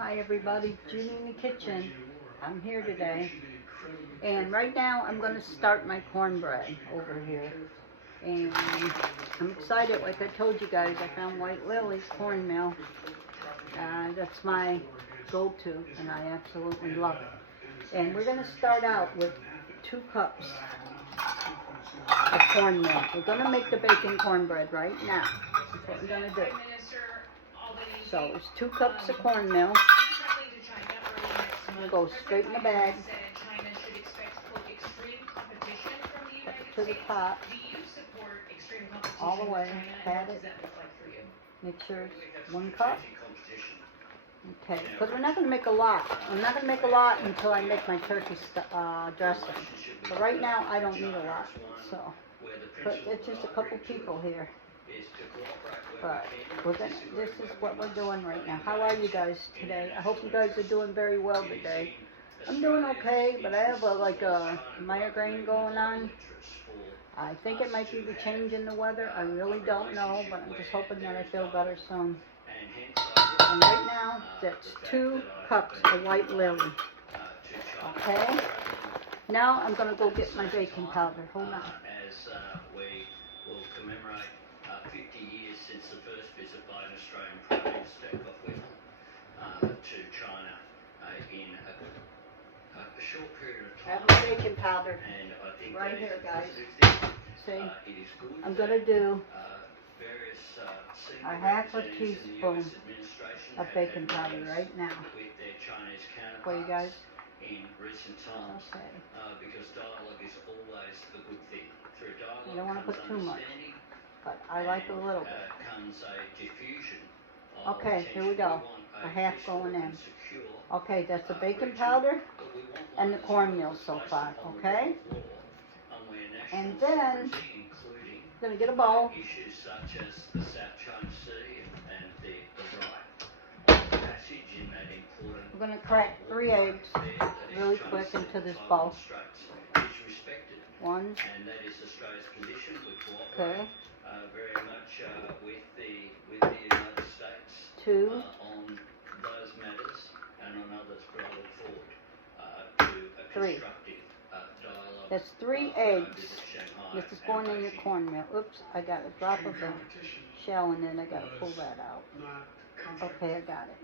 Hi everybody, Judy in the kitchen. I'm here today, and right now I'm going to start my cornbread over here. And I'm excited. Like I told you guys, I found White Lily cornmeal. That's my go-to, and I absolutely love it. And we're going to start out with 2 cups of cornmeal. We're going to make the bacon cornbread right now. That's what we're going to do. So it's 2 cups of cornmeal. I'm going to go straight in the bag, up to the top, all the way, pat it, make sure it's 1 cup. Okay, because we're not going to make a lot. I'm not going to make a lot until I make my turkey dressing. But right now, I don't need a lot. So, but it's just a couple people here. But this is what we're doing right now. How are you guys today? I hope you guys are doing very well today. I'm doing okay, but I have a migraine going on. I think it might be the change in the weather. I really don't know, but I'm just hoping that I feel better soon. And right now, that's 2 cups of White Lily. Okay? Now I'm going to go get my baking powder. Hold on. Since the first visit by an Australian Prime Minister to China in a short period of time. I have my baking powder right here, guys. See, I'm going to do a half a teaspoon of baking powder right now for you guys. In recent times, okay. Because dialogue is always a good thing. Through dialogue, you don't want to put too much, but I like a little bit. Okay, here we go. A half going in. Okay, that's the baking powder and the cornmeal so far, okay? And then, I'm going to get a bowl. We're going to crack 3 eggs really quick into this bowl. 1. Okay. Very much with the United States 2. On those matters and on others, but I look forward to a 3. constructive dialogue. That's 3 eggs. This is going in your cornmeal. Oops, I got a drop of the shell and then I got to pull that out. Okay, I got it.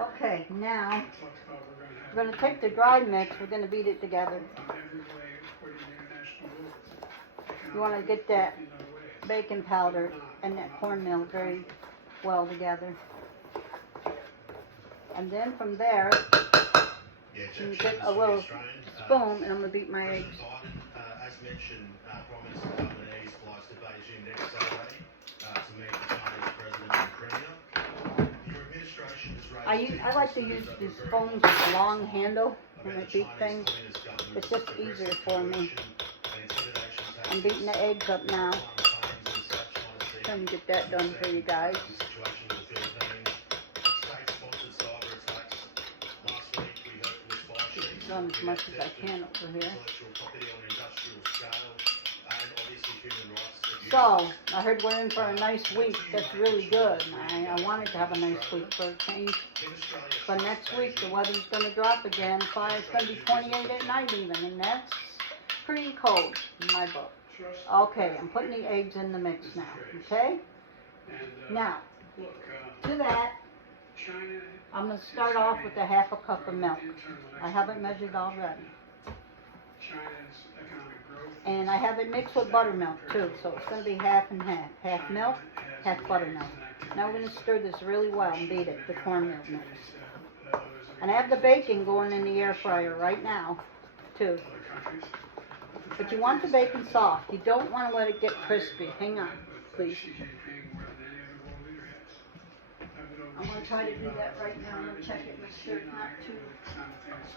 Okay, now we're going to take the dry mix. We're going to beat it together. You want to get that baking powder and that cornmeal very well together. And then from there, you get a little spoon, and I'm going to beat my eggs. As mentioned, Prime Minister Albanese flies to Beijing next Saturday to meet the Chinese President in Crimea. Your administration has raised... I like to use these spoons with a long handle when I beat things. It's just easier for me. I'm beating the eggs up now. Trying to get that done for you guys. Get done as much as I can over here. So, I heard we're in for a nice week. That's really good. I wanted to have a nice week for a change. But next week the weather's going to drop again. It's going to be 28 at night even, and that's pretty cold in my book. Okay, I'm putting the eggs in the mix now, okay? Now, to that, I'm going to start off with a half a cup of milk. I have it measured already. And I have it mixed with buttermilk too, so it's going to be half and half. Half milk, half buttermilk. Now we're going to stir this really well and beat it, the cornmeal mix. And I have the bacon going in the air fryer right now, too. But you want the bacon soft. You don't want to let it get crispy. Hang on, please. I'm going to try to do that right now. I'm going to check it, make sure it's not too,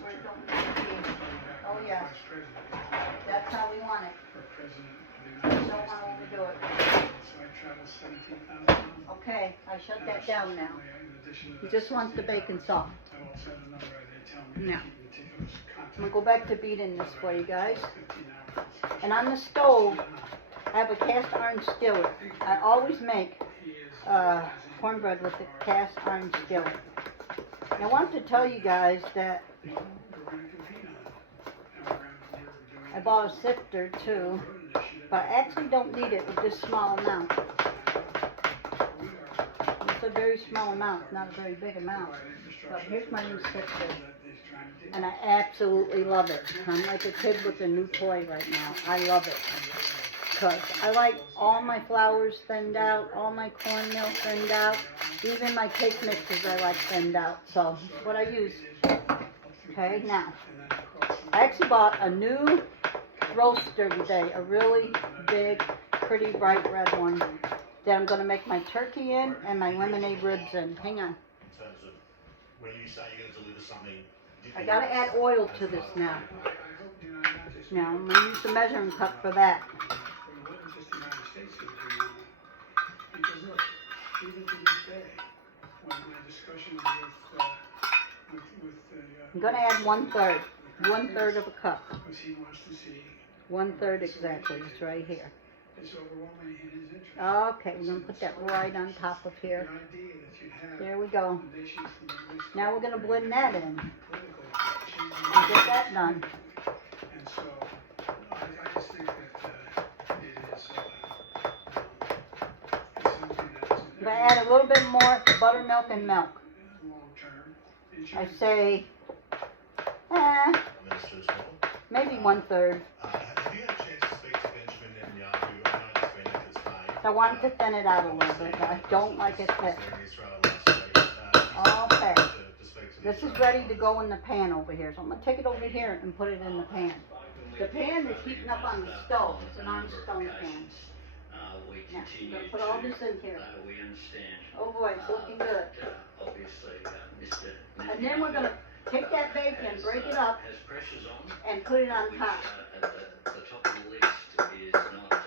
where it don't get too. Oh yeah, that's how we want it. You don't want to overdo it. Okay, I shut that down now. You just want the bacon soft. Now, I'm going to go back to beating this for you guys. And on the stove, I have a cast iron skillet. I always make cornbread with a cast iron skillet. I wanted to tell you guys that I bought a sifter too, but I actually don't need it with this small amount. It's a very small amount, not a very big amount. But here's my new sifter, and I absolutely love it. I'm like a kid with a new toy right now. I love it. Because I like all my flours thinned out, all my cornmeal thinned out, even my cake mixes I like thinned out. So that's what I use. Okay, now, I actually bought a new roaster today, a really big, pretty bright red one that I'm going to make my turkey in and my lemonade ribs in. Hang on. In terms of when you say you're going to deliver something, I got to add oil to this now. Now, I'm going to use the measuring cup for that. Because look, even to this day, when my discussion with I'm going to add 1/3. 1/3 of a cup. because he wants to see 1/3 exactly. It's right here. it's overwhelming in his interest. Okay, we're going to put that right on top of here. The idea that you have There we go. the nations from the West Now we're going to blend that in political and get that done. and so I just think that it is it's something that's I'm going to add a little bit more buttermilk and milk. long term. I say, Minister Small. maybe 1/3. Have you had a chance to speak to Benjamin Netanyahu? I know there's been efforts made. I want to thin it out a little bit, but I don't like it thick. There in Israel last week. Okay. To speak to the This is Israeli ready to go in the pan over here. So I'm going to take it over here and put it in the pan. The pan is heating up on the stove. It's an on-stone pan. We Now, I'm continue going to put all this in here. we understand Oh boy, it's looking good. obviously Mr. And then we're going to take that bacon, break it up, has pressures on, and put it on which top. at the top of the list is not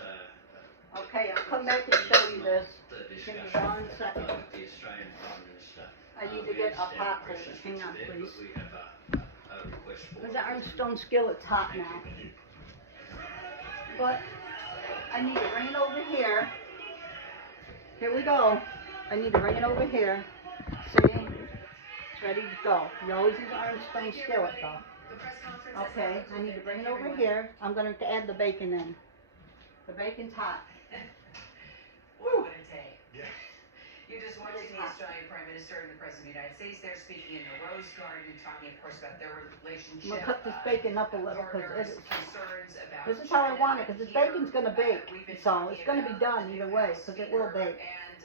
Okay, I'll come back and show you this. the Give me discussion 1 second. with the Australian Prime Minister. I need to We get a understand pot the pressures holder. Hang on, there, please. but we have a request for The ironstone skillet's hot now. But I need to bring it over here. Here we go. I need to bring it over here. See? It's ready to go. You always use ironstone skillet though. Okay, I need to bring it over here. I'm going to add the bacon in. The bacon's hot. What would it take? Yeah. You're just watching the Australian Prime Minister and the President of the United States. They're speaking in the Rose Garden, talking, of course, about their relationship. I'm going to cut this bacon up a little because Partners' concerns about this is how I China. want it because this Here, bacon's going to bake. we've been So it's going to be talking done either way because it will bake. And,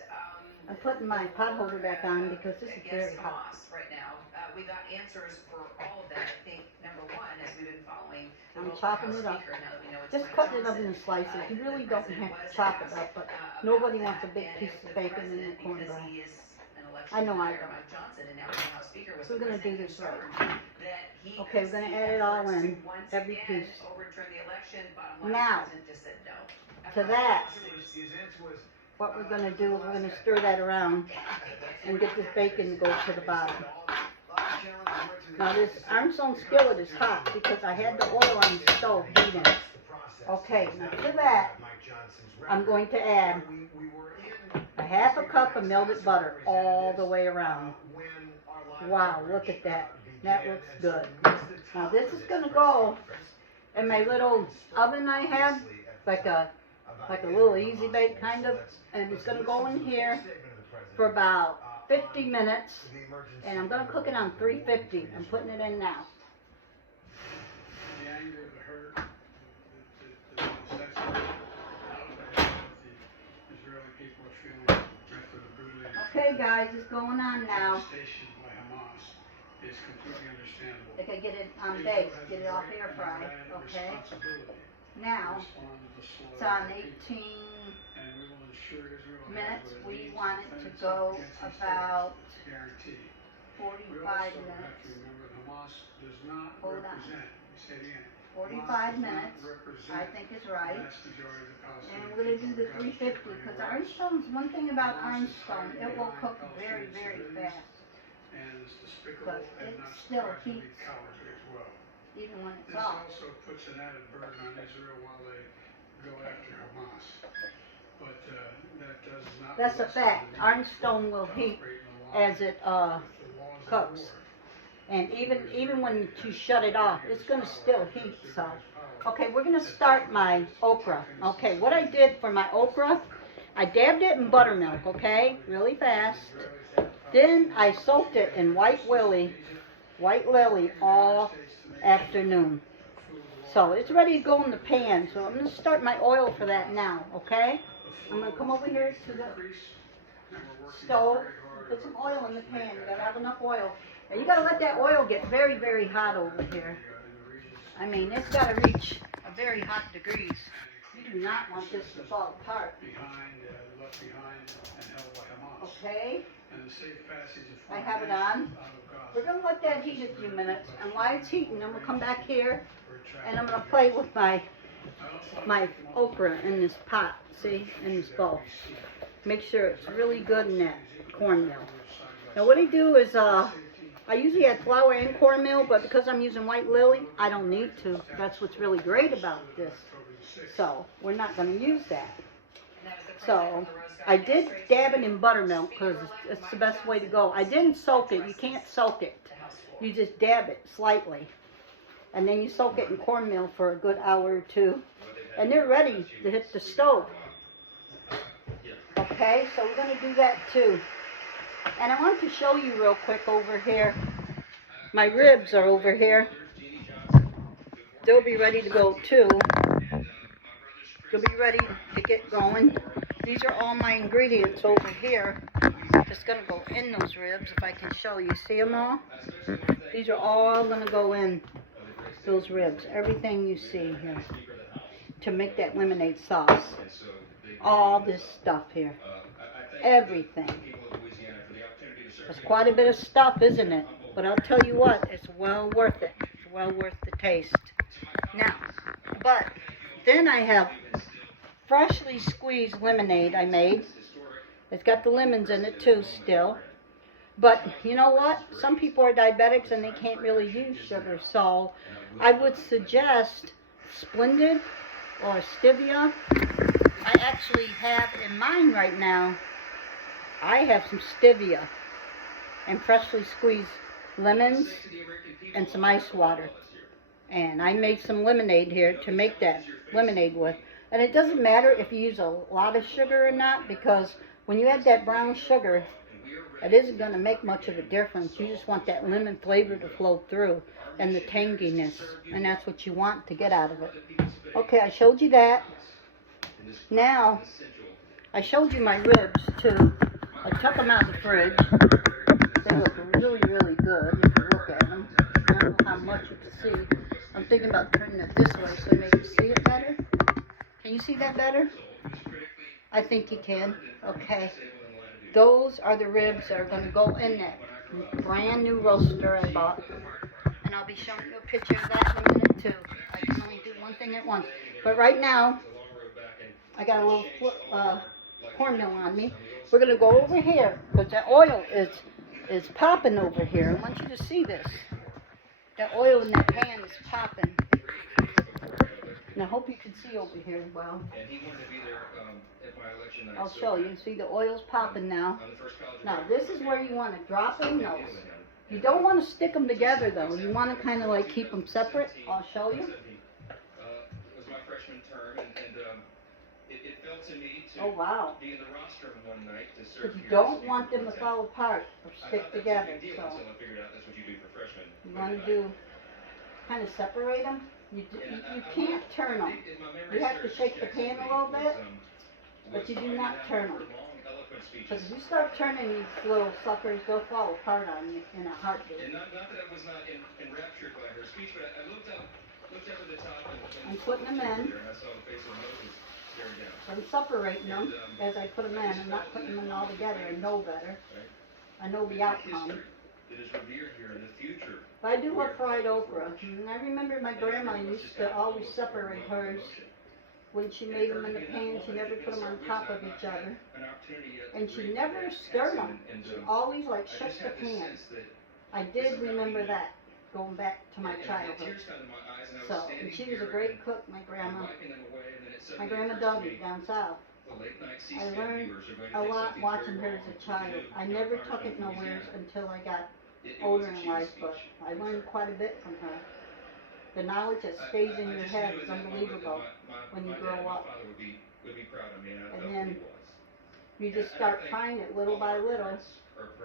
I'm putting my pot holder back on because this is very against hot. Hamas right now. We got answers for all of that. I think number one, as we've been following the I'm local chopping House it up. Speaker, now that we know it's Just Mike cutting it up Johnson, in slices. You really the don't president have to was chop it asked, up, but about nobody wants a that, big and piece if of the bacon in the president, cornbread. because he is an election I know I denier, don't. Mike Johnson, and now the House Speaker was So we're gonna do expressing this right. concern that he Okay, we're could gonna see add it all efforts in, to once every again piece. overturn the election. Bottom line, Now, the president just said no. To that, what we're gonna do is we're gonna stir that around and get this bacon to go to the bottom. Now this ironstone skillet is hot because I had the oil on the stove heating. Okay, now to that, I'm going to add a half a cup of melted butter all the way around. Wow, look at that. That looks good. Now this is gonna go in my little oven I have, like a little easy bake kind of, and it's gonna go in here for about 50 minutes, and I'm gonna cook it on 350. I'm putting it in now. the anger, the hurt, the sense of the Israeli people are feeling after the brutally Okay guys, it's going on now. devastation by Hamas is completely understandable. I gotta get it on Israel bake, has get a it off right air and fry, a okay? responsibility to Now, respond to the slaughter it's on of the people. 18 And we will ensure Israel has minutes. what it We needs want it defend to itself go against these about threats. Guarantee. We 45 also have to minutes. remember that Hamas does not Hold on. represent, say it again, 45 does not minutes, represent I think is the right. vast majority of the Palestinian And we're gonna do people the in Gaza 350 Strip because or anywhere else. ironstone's one thing about Hamas is ironstone, hiding it will behind cook very, Palestinian very civilians, fast, And it's despicable but and it not still surprisingly heats cowardly as well. even when it's This off. also puts an added burden on Israel while they go after Hamas. But that does not That's a lessen fact. the need Ironstone will to heat operate in the law as it with the laws cooks. And even when you shut it off, it's gonna still heat, so. Okay, we're gonna start my okra. Okay, what I did for my okra, I dabbed it in buttermilk, okay, really fast. Then I soaked it in white lily all afternoon. So it's ready to go in the pan, so I'm gonna start my oil for that now, okay? I'm gonna come over here to the stove, put some oil in the pan. You gotta have enough oil. And you gotta let that oil get very, very hot over here. I mean, it's gotta reach a very hot degrees. You do not want this to fall apart. Left behind and held by Hamas. Okay, And the safe passage of I have it on. We're gonna let that heat a few minutes, and while it's heating, I'm gonna come back here and I'm gonna play with my okra in this pot, see, in this bowl. Make sure it's really good in that cornmeal. Now what I do is, I usually add flour and cornmeal, but because I'm using white lily, I don't need to. That's what's really great about this. So we're not gonna use that. So I did dab it in buttermilk because it's the best way to go. I didn't soak it. You can't soak it. You just dab it slightly. And then you soak it in cornmeal for a good hour or two. And they're ready to hit the stove. Okay, so we're going to do that too. And I want to show you real quick over here. My ribs are over here. They'll be ready to go too. They'll be ready to get going. These are all my ingredients over here. Just going to go in those ribs if I can show you. See them all? These are all going to go in those ribs. Everything you see here to make that lemonade sauce. All this stuff here. Everything. It's quite a bit of stuff, isn't it? But I'll tell you what, it's well worth it. It's well worth the taste. Now, but then I have freshly squeezed lemonade I made. It's got the lemons in it too still. But you know what? Some people are diabetics and they can't really use sugar. So I would suggest Splendid or Stevia. I actually have in mine right now, I have some Stevia and freshly squeezed lemons and some ice water. And I made some lemonade here to make that lemonade with. And it doesn't matter if you use a lot of sugar or not, because when you add that brown sugar, it isn't going to make much of a difference. You just want that lemon flavor to flow through and the tanginess. And that's what you want to get out of it. Okay, I showed you that. Now, I showed you my ribs too. I took them out of the fridge. They look really, really good if you look at them. I don't know how much you can see. I'm thinking about turning it this way so maybe you see it better. Can you see that better? I think you can. Okay. Those are the ribs that are going to go in that brand new roaster I bought. And I'll be showing you a picture of that in a minute too. I can only do one thing at once. But right now, I got a little cornmeal on me. We're going to go over here because that oil is popping over here. I want you to see this. That oil in that pan is popping. And I hope you can see over here well. I'll show you. See the oil's popping now. Now this is where you want to drop in those. You don't want to stick them together though. You want to kind of like keep them separate. I'll show you. Oh wow. Because you don't want them to fall apart or stick together. So you want to do kind of separate them. You can't turn them. You have to shake the pan a little bit, but you do not turn them. Because if you start turning these little suckers, they'll fall apart on you in a heartbeat. And not that I was not enraptured by her speech, but I looked up at the top and I'm putting them in. I saw the face of Moses staring down. I'm separating them as I put them in. I'm not putting them in all together. I know better. I know the outcome. It is revered here in the future. But I do love fried okra. And I remember my grandma used to always separate hers. When she made them in the pan, she never put them on top of each other. And she never stirred them. She always like shook the pan. I did remember that, going back to my childhood. So, and she was a great cook, my grandma. My grandma Dougie down south. I learned a lot watching her as a child. I never took it nowhere until I got older in life, but I learned quite a bit from her. The knowledge that stays in your head is unbelievable when you grow up. And then you just start trying it little by little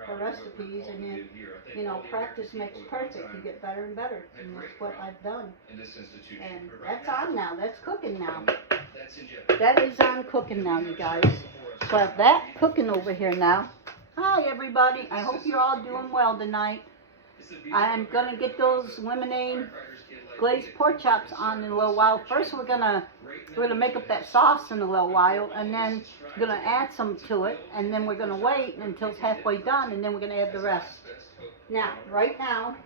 for recipes, and then, you know, practice makes perfect. You get better and better, and that's what I've done. And that's on now. That's cooking now. That is on cooking now, you guys. So I have that cooking over here now. Hi, everybody. I hope you're all doing well tonight. I'm going to get those lemonade glazed pork chops on in a little while. First, we're gonna make up that sauce in a little while, and then we're gonna add some to it, and then we're gonna wait until it's halfway done, and then we're gonna add the rest. Now, right now,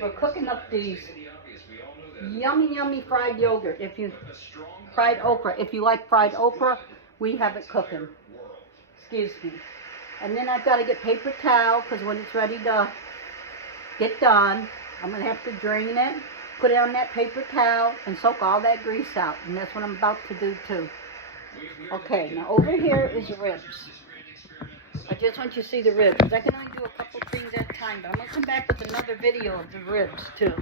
we're cooking up these yummy fried yogurt. Fried okra. If you like fried okra, we have it cooking. Excuse me. And then I've got to get paper towel, because when it's ready to get done, I'm going to have to drain it, put it on that paper towel, and soak all that grease out. And that's what I'm about to do too. Okay, now over here is ribs. I just want you to see the ribs. I can only do a couple things at a time, but I'm going to come back with another video of the ribs too.